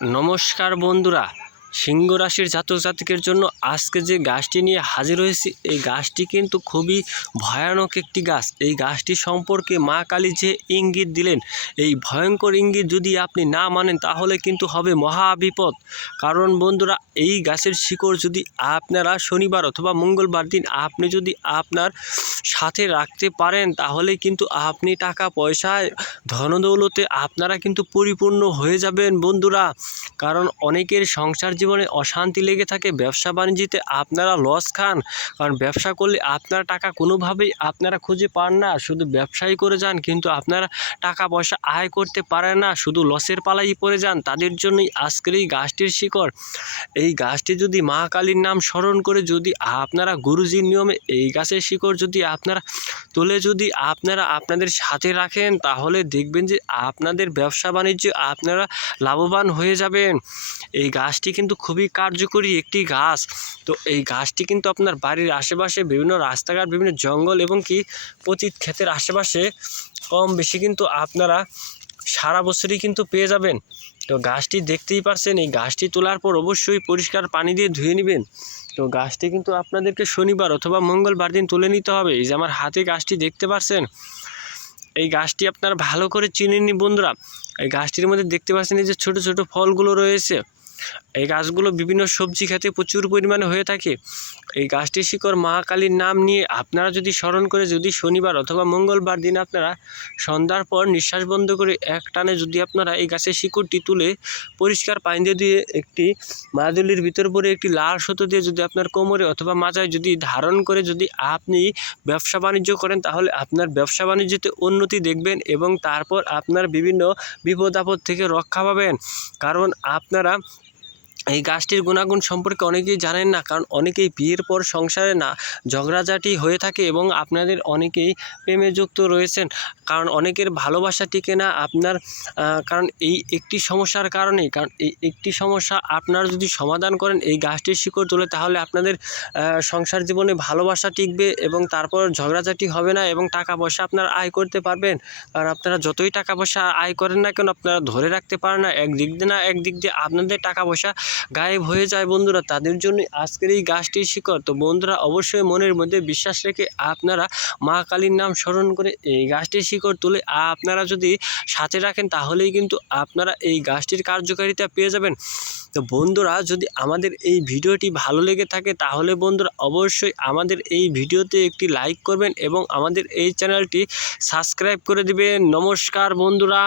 নমস্কার বন্ধুরা, সিংহ রাশির জাতক জাতিকের জন্য আজকে যে গাছটি নিয়ে হাজির হয়েছি, এই গাছটি কিন্তু খুবই ভয়ানক একটি গাছ। এই গাছটি সম্পর্কে মা কালী যে ইঙ্গিত দিলেন, এই ভয়ঙ্কর ইঙ্গিত যদি আপনি না মানেন তাহলে কিন্তু হবে মহা বিপদ। কারণ বন্ধুরা, এই গাছের শিকড় যদি আপনারা শনিবার অথবা মঙ্গলবার দিন আপনি যদি আপনার সাথে রাখতে পারেন, তাহলে কিন্তু আপনি টাকা পয়সায় ধনদৌলতে আপনারা কিন্তু পরিপূর্ণ হয়ে যাবেন বন্ধুরা। কারণ অনেকের সংসার জীবনে অশান্তি লেগে থাকে, ব্যবসা বাণিজ্যতে আপনারা লস খান। কারণ ব্যবসা করলে আপনার টাকা কোনোভাবেই আপনারা খুঁজে পান না, শুধু ব্যবসাই করে যান, কিন্তু আপনারা টাকা পয়সা আয় করতে পারেন না, শুধু লসের পালাই পড়ে যান। তাদের জন্যই আজকের এই গাছটির শিকড়। এই গাছটি যদি মা কালীর নাম স্মরণ করে যদি আপনারা গুরুজির নিয়মে এই গাছের শিকড় যদি আপনারা তুলে যদি আপনারা আপনাদের সাথে রাখেন, তাহলে দেখবেন যে আপনাদের ব্যবসা বাণিজ্য আপনারা লাভবান হয়ে যাবেন। এই গাছটি কিন্তু খুবই কার্যকরী একটি গাছ। তো এই গাছটি কিন্তু আপনার বাড়ির আশেপাশে বিভিন্ন রাস্তাঘাট, বিভিন্ন জঙ্গল এবং কি পতিত ক্ষেতের আশেপাশে কম বেশি কিন্তু আপনারা সারা বছরই কিন্তু পেয়ে যাবেন। তো গাছটি দেখতেই পারছেন, এই গাছটি তোলার পর অবশ্যই পরিষ্কার পানি দিয়ে ধুয়ে নেবেন। তো গাছটি কিন্তু আপনাদেরকে শনিবার অথবা মঙ্গলবার দিন তুলে নিতে হবে। এই যে আমার হাতে গাছটি দেখতে পাচ্ছেন, এই গাছটি আপনারা ভালো করে চিনে নিন বন্ধুরা। এই গাছটির মধ্যে দেখতে পাচ্ছেন এই যে ছোট ছোট ফলগুলো রয়েছে। এই গাছগুলো বিভিন্ন সবজি খেতে প্রচুর পরিমাণে হয়ে থাকে। এই গাছটির শিকড় মা কালীর নাম নিয়ে আপনারা যদি স্মরণ করে যদি শনিবার অথবা মঙ্গলবার দিন আপনারা সন্ধ্যার পর নিঃশ্বাস বন্ধ করে এক টানে যদি আপনারা এই গাছের শিকড়টি তুলে পরিষ্কার পানি দিয়ে একটি মাদুলির ভিতর পরে একটি লাল সুতো দিয়ে যদি আপনার কোমরে অথবা মাথায় যদি ধারণ করে যদি আপনি ব্যবসা বাণিজ্য করেন, তাহলে আপনার ব্যবসা বাণিজ্যতে উন্নতি দেখবেন এবং তারপর আপনার বিভিন্ন বিপদ আপদ থেকে রক্ষা পাবেন। কারণ আপনারা এই গাছটির গুণাগুণ সম্পর্কে অনেকেই জানেন না। কারণ অনেকেই বিয়ের পর সংসারে না ঝগড়াঝাটি হয়ে থাকে এবং আপনাদের অনেকেই প্রেমে যুক্ত রয়েছেন। কারণ অনেকের ভালোবাসা টিকে না আপনার, কারণ এই একটি সমস্যার কারণেই। কারণ এই একটি সমস্যা আপনারা যদি সমাধান করেন এই গাছটির শিকড় তোলে, তাহলে আপনাদের সংসার জীবনে ভালোবাসা টিকবে এবং তারপর ঝগড়াঝাটি হবে না এবং টাকা পয়সা আপনারা আয় করতে পারবেন। কারণ আপনারা যতই টাকা পয়সা আয় করেন না কেন, আপনারা ধরে রাখতে পারেন না, একদিক দিয়ে না একদিক দিয়ে আপনাদের টাকা পয়সা গায়েব হয়ে যায় বন্ধুরা। তাদের জন্যই আজকের এই গাছটির শিকড়। তো বন্ধুরা, অবশ্যই মনের মধ্যে বিশ্বাস রেখে আপনারা মা কালীর নাম স্মরণ করে এই গাছটির শিকড় তুলে আপনারা যদি সাথে রাখেন, তাহলেই কিন্তু আপনারা এই গাছটির কার্যকারিতা পেয়ে যাবেন। তো বন্ধুরা, যদি আমাদের এই ভিডিওটি ভালো লেগে থাকে, তাহলে বন্ধুরা অবশ্যই আমাদের এই ভিডিওতে একটি লাইক করবেন এবং আমাদের এই চ্যানেলটি সাবস্ক্রাইব করে দিবেন। নমস্কার বন্ধুরা।